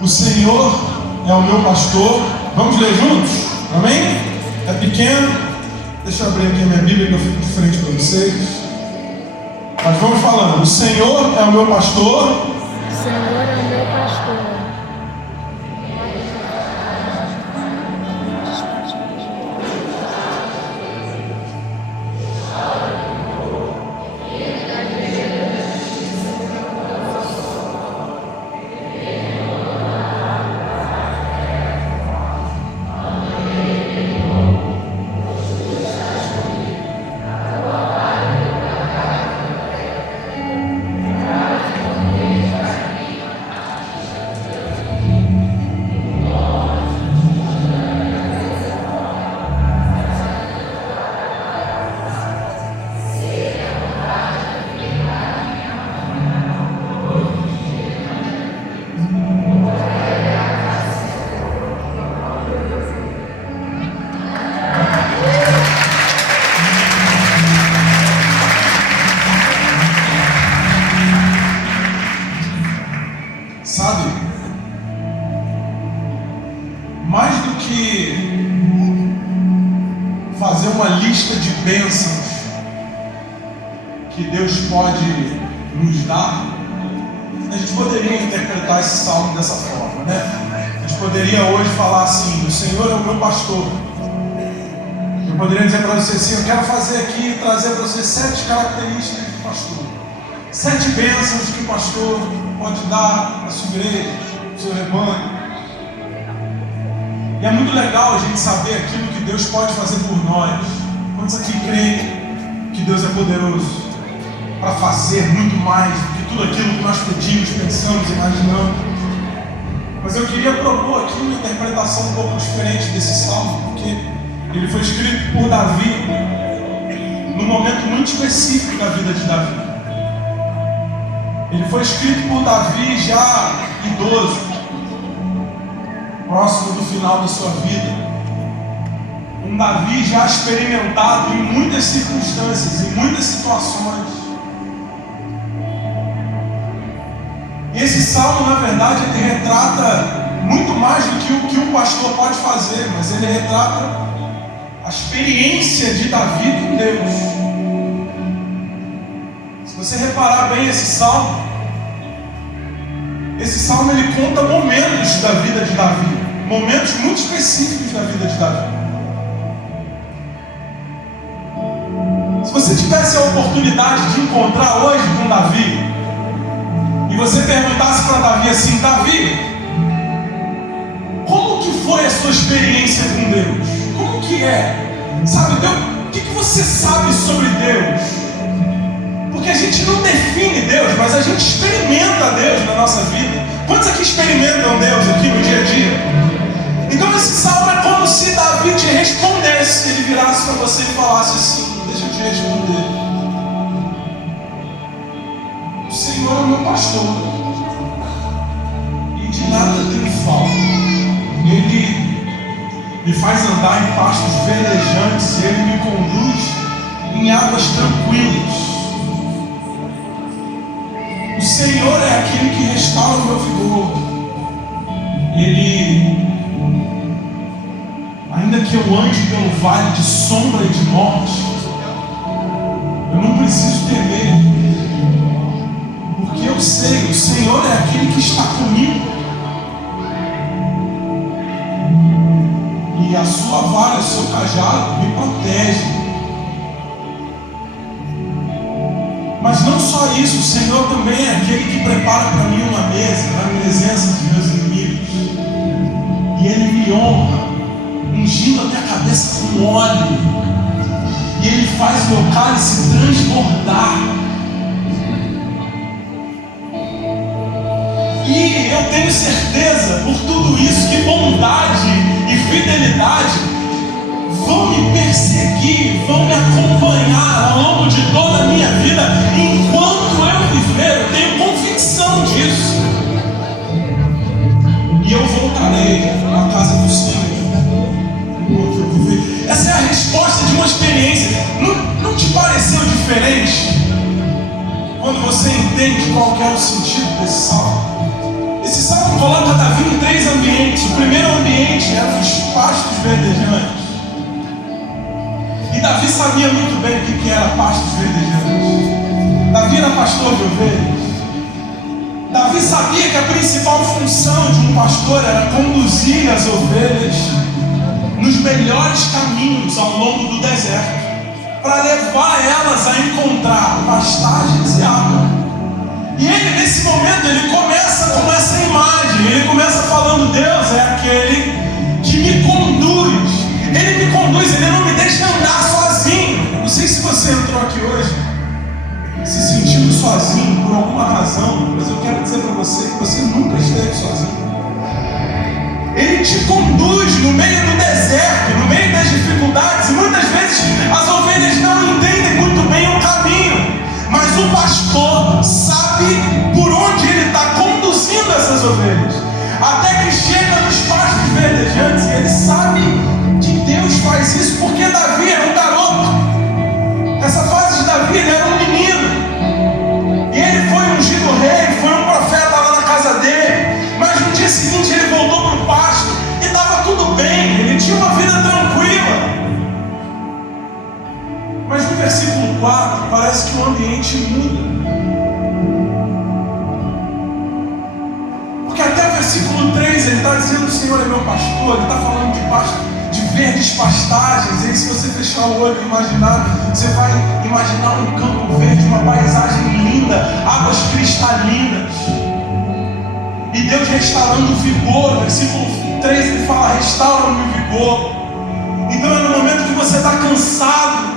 O Senhor é o meu pastor. Vamos ler juntos? Amém? É pequeno. Deixa eu abrir aqui a minha Bíblia que eu fico de frente para vocês. Mas vamos falando. O Senhor é o meu pastor. O Senhor é o meu pastor. Sabe, mais do que fazer uma lista de bênçãos que Deus pode nos dar, a gente poderia interpretar esse salmo dessa forma, né? A gente poderia hoje falar assim: o Senhor é o meu pastor. Eu poderia dizer para você assim: eu quero fazer aqui e trazer para você 7 características do pastor, 7 bênçãos que o pastor pode dar para a sua igreja, para o seu rebanho. E é muito legal a gente saber aquilo que Deus pode fazer por nós. Quantos aqui creem que Deus é poderoso para fazer muito mais do que tudo aquilo que nós pedimos, pensamos, imaginamos? Mas eu queria propor aqui uma interpretação um pouco diferente desse salmo, porque ele foi escrito por Davi num momento muito específico da vida de Davi. Ele foi escrito por Davi já idoso, próximo do final da sua vida. Um Davi já experimentado em muitas circunstâncias, em muitas situações. E esse salmo, na verdade, ele retrata muito mais do que o que um pastor pode fazer, mas ele retrata a experiência de Davi com Deus. Se você reparar bem esse salmo ele conta momentos da vida de Davi, momentos muito específicos da vida de Davi. Se você tivesse a oportunidade de encontrar hoje com Davi, e você perguntasse para Davi assim: Davi, como que foi a sua experiência com Deus? Como que é? Sabe, Deus, o que você sabe sobre Deus? Porque a gente não define Deus, mas a gente experimenta Deus na nossa vida. Quantos aqui experimentam Deus aqui no dia a dia? Então esse salmo é como se Davi te respondesse, ele virasse para você e falasse assim: deixa eu te responder. O Senhor é meu pastor, e de nada tenho falta. Ele me faz andar em pastos verdejantes, ele me conduz em águas tranquilas. O Senhor é aquele que restaura o meu vigor. Ele, ainda que eu ande pelo vale de sombra e de morte, eu não preciso temer, porque eu sei, o Senhor é aquele que está comigo. E a sua vara, o seu cajado me protege. Mas não só isso, o Senhor também é aquele que prepara para mim uma mesa na presença dos meus inimigos. E Ele me honra, ungindo a minha cabeça com óleo. E Ele faz meu cálice transbordar. E eu tenho certeza, por tudo isso, que bondade e fidelidade vão me perseguir, vão me acompanhar ao longo de toda a minha vida, enquanto eu viver. Eu tenho convicção disso. E eu voltarei à casa do Senhor enquanto eu viver. Essa é a resposta de uma experiência. Não te pareceu diferente quando você entende qual que é o sentido desse salmo? Esse salmo coloca Davi em 3 ambientes. O primeiro ambiente era os pastos verdejantes. E Davi sabia muito bem o que era pastos verdejantes. Davi era pastor de ovelhas. Davi sabia que a principal função de um pastor era conduzir as ovelhas nos melhores caminhos ao longo do deserto, para levar elas a encontrar pastagens e água. E ele, nesse momento, ele começa com essa imagem. Ele começa falando: Deus é aquele que me conduz. Ele me conduz, ele não me deixa andar sozinho. Não sei se você entrou aqui hoje se sentindo sozinho por alguma razão, mas eu quero dizer para você que você nunca esteve sozinho. Ele te conduz no meio do deserto, no meio das dificuldades, e muitas vezes as ovelhas não entendem muito bem o caminho, mas o pastor sabe por onde ele está conduzindo essas ovelhas, até que chega nos pastos verdejantes, e ele sabe que Deus faz isso porque Davi era um garoto. Nessa fase de Davi, ele era um menino, e ele foi ungido rei, foi um profeta lá na casa dele, mas no dia seguinte ele voltou para o pasto e estava tudo bem, ele tinha uma vida tranquila. Mas no versículo 4 parece que o ambiente muda, porque até o versículo 3 ele está dizendo: o Senhor é meu pastor. Ele está falando de pasto, de verdes pastagens. E aí, se você fechar o olho e imaginar, você vai imaginar um campo verde, uma paisagem linda, águas cristalinas, e Deus restaurando o vigor. No versículo 3 ele fala: restaura-me o vigor. Então é no momento que você está cansado,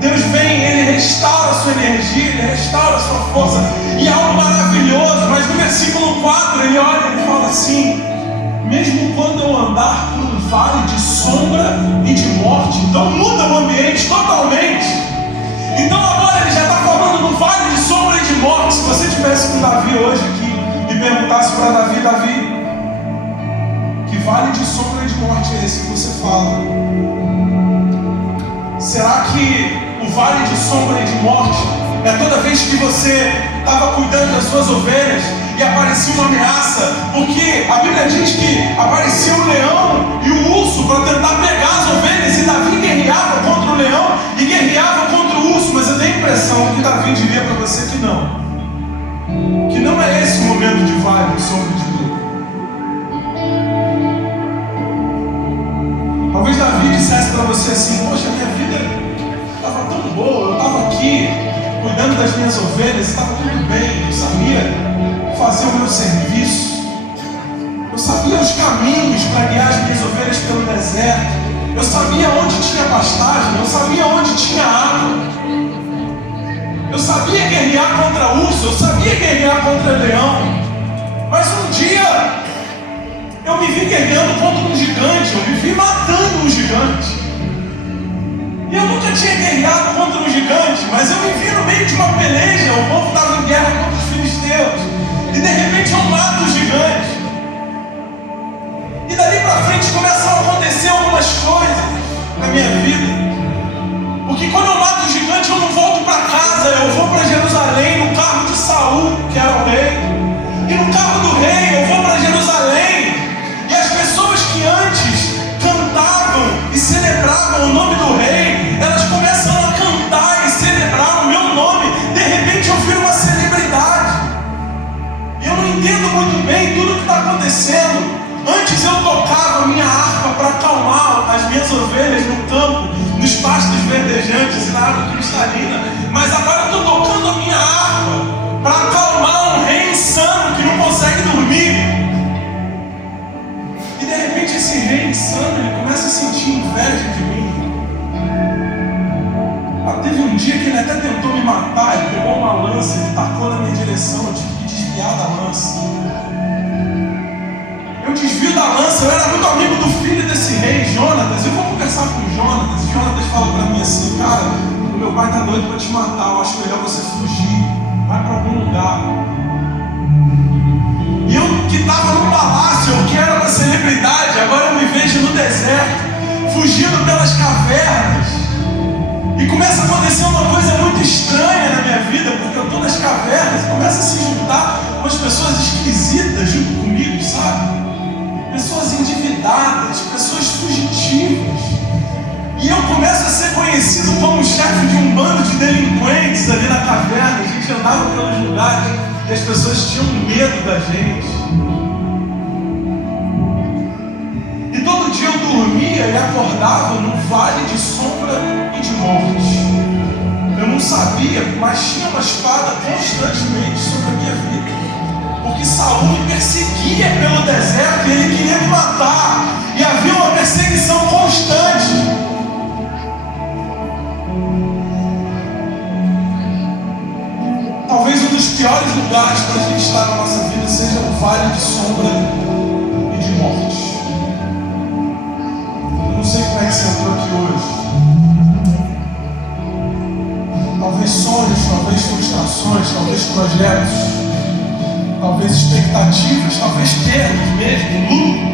Deus vem, ele restaura a sua energia, ele restaura a sua força, e é algo maravilhoso. Mas no versículo 4 ele olha e ele fala assim: mesmo quando eu andar por um vale de sombra e de morte. Então muda o ambiente totalmente. Então agora ele já está falando no vale de sombra e de morte. Se você estivesse com Davi hoje aqui e perguntasse para Davi: Davi, que vale de sombra e de morte é esse que você fala? Será que o vale de sombra e de morte é toda vez que você estava cuidando das suas ovelhas e aparecia uma ameaça? Porque a Bíblia diz que aparecia o leão e o urso para tentar pegar as ovelhas, e Davi guerreava contra o leão e guerreava contra o urso. Mas eu tenho a impressão que Davi diria para você que não é esse o momento de vale de sombra e de dor. Talvez Davi dissesse para você assim: poxa, minha vida estava tão boa, eu estava aqui cuidando das minhas ovelhas, estava tudo bem, eu sabia fazer o meu serviço, eu sabia os caminhos para guiar as minhas ovelhas pelo deserto, eu sabia onde tinha pastagem, eu sabia onde tinha água, eu sabia guerrear contra urso, eu sabia guerrear contra leão. Mas um dia eu me vi guerreando contra um gigante, eu me vi matando um gigante. E eu nunca tinha guerreado contra um gigante, mas eu me vi no meio de uma peleja, o povo estava em guerra contra os filisteus, e de repente eu mato o gigante. E dali para frente começam a acontecer algumas coisas na minha vida, porque quando eu mato o gigante eu não volto para casa, eu vou para Jerusalém no carro de Saul, que era o rei, e no carro do rei eu vou para Jerusalém, e as pessoas que antes cantavam e celebravam o nome do rei, elas começam a cantar e celebrar o meu nome. De repente eu viro uma celebridade. Eu não entendo muito bem tudo o que está acontecendo. Antes eu tocava minha harpa para acalmar as minhas ovelhas no campo, nos pastos verdejantes e na água cristalina, mas agora eu estou tocando a minha harpa para acalmar um rei insano que não consegue dormir. E de repente esse rei insano, ele começa a sentir inveja de mim. Teve um dia que ele até tentou me matar, ele pegou uma lança, ele tacou na minha direção, eu tive que desviar da lança. Eu desvio da lança, eu era muito amigo do filho desse rei, Jonatas. Eu vou conversar com o Jonatas, e Jonatas fala para mim assim: cara, o meu pai está doido para te matar, eu acho melhor você fugir, vai para algum lugar. E eu que estava no palácio, eu que era uma celebridade, agora eu me vejo no deserto, fugindo pelas cavernas. E começa a acontecer uma coisa muito estranha na minha vida, porque eu estou nas cavernas, começa a se juntar umas pessoas esquisitas junto comigo. chefe de um bando de delinquentes ali na caverna. A gente andava pelos lugares e as pessoas tinham medo da gente. E todo dia eu dormia e acordava num vale de sombra e de morte. Eu não sabia, mas tinha uma espada constantemente sobre a minha vida. Porque Saul me perseguia pelo deserto e ele queria me matar. E havia uma perseguição constante. Talvez um dos piores lugares para a gente estar na nossa vida seja o vale de sombra e de morte. Eu não sei como é que você entrou aqui hoje. Talvez sonhos, talvez frustrações, talvez projetos, talvez expectativas, talvez perdas mesmo, luto.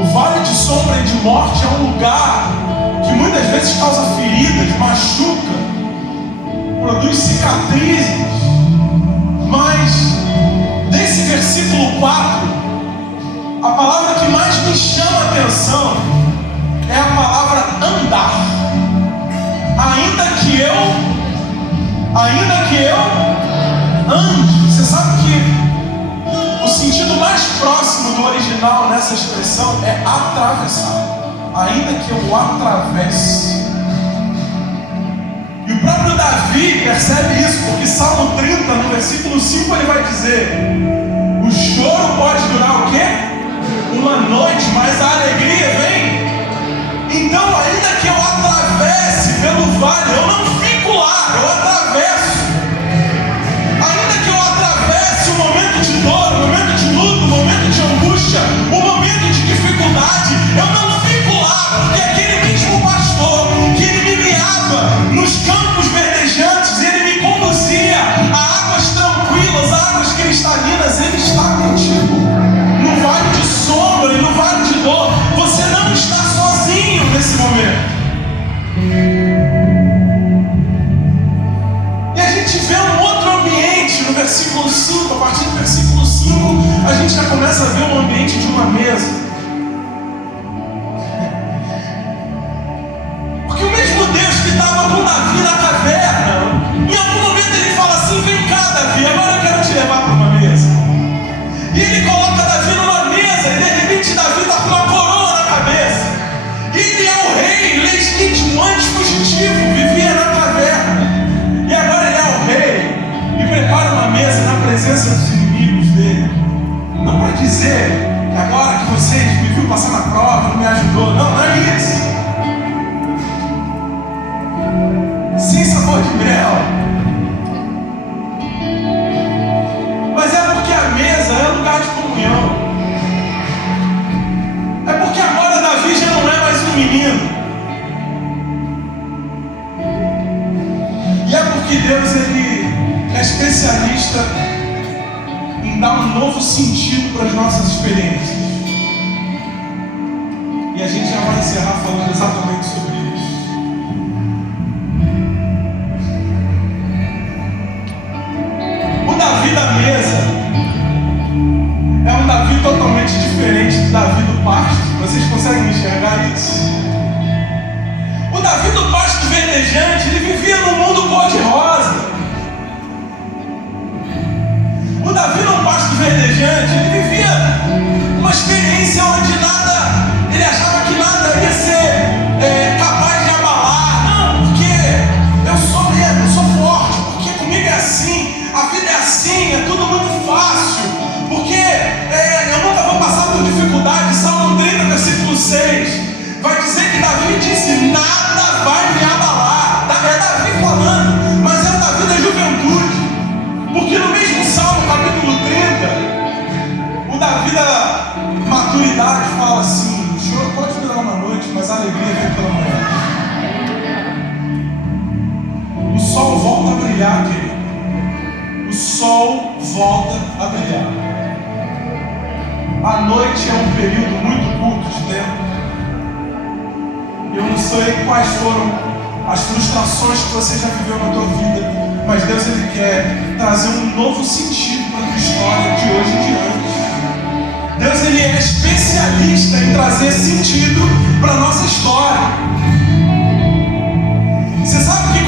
O vale de sombra e de morte é um lugar que muitas vezes causa feridas, machuca, produz cicatrizes. Mas desse versículo 4, a palavra que mais me chama a atenção é a palavra andar. Ainda que eu ande. Você sabe que o sentido mais próximo do original nessa expressão é atravessar. Ainda que eu atravesse. E o próprio Davi percebe isso, porque Salmo 30, no versículo 5, ele vai dizer: o choro pode durar o quê? Uma noite, mas a alegria vem. Então, ainda que eu atravesse pelo vale, eu não fico lá, eu atravesso. Ainda que eu atravesse o momento de dor, o momento de luto, o momento de angústia, o momento de dificuldade, eu não fico lá, porque aquele mesmo pastor que ele me guiava nos campos verdejantes, ele me conduzia a águas tranquilas, a águas cristalinas, ele está contigo. No vale de sombra e no vale de dor, você não está sozinho nesse momento. E a gente vê um outro ambiente no versículo 5. A partir do versículo 5 a gente já começa a ver um ambiente de uma mesa. Porque o mesmo Deus que estava com Davi na caverna, em algum momento ele fala assim: vem cá, Davi, agora eu quero te levar para uma mesa. E ele coloca Davi numa mesa, e de repente Davi está com uma coroa na cabeça. E ele é o rei legítimo, antes fugitivo, vivia na caverna. E agora ele é o rei e prepara uma mesa na presença dos inimigos dele. Não para dizer que agora que vocês me viram passar na prova, não me ajudou. Não, não é isso. Sem sabor de mel. Mas é porque a mesa é lugar de comunhão. É porque agora Davi já não é mais um menino. E é porque Deus ele é especialista em dar um novo sentido para as nossas experiências. E a gente já vai encerrar falando exatamente sobre isso. O Davi da mesa é um Davi totalmente diferente do Davi do pasto. Vocês conseguem enxergar isso? O Davi do pasto verdejante, ele vivia num mundo cor-de-rosa. O Davi no pasto verdejante, ele vivia uma experiência onde ele achava que nada ia ser capaz de abalar. Não, porque eu sou mesmo, eu sou forte, porque comigo é assim, a vida é assim, é tudo muito fácil, porque eu nunca vou passar por dificuldade. Salmo 30, versículo 6 vai dizer que Davi disse: nada vai me abalar. É Davi falando, mas é o Davi da juventude, porque no mesmo Salmo, capítulo 30, o Davi da maturidade fala assim: o choro pode durar uma noite, mas a alegria vem pela manhã. O sol volta a brilhar, querido. O sol volta a brilhar. A noite é um período muito curto de tempo. Eu não sei quais foram as frustrações que você já viveu na tua vida, mas Deus ele quer trazer um novo sentido para a tua história de hoje em diante. Deus ele é especialista em trazer sentido para a nossa história. Você sabe o que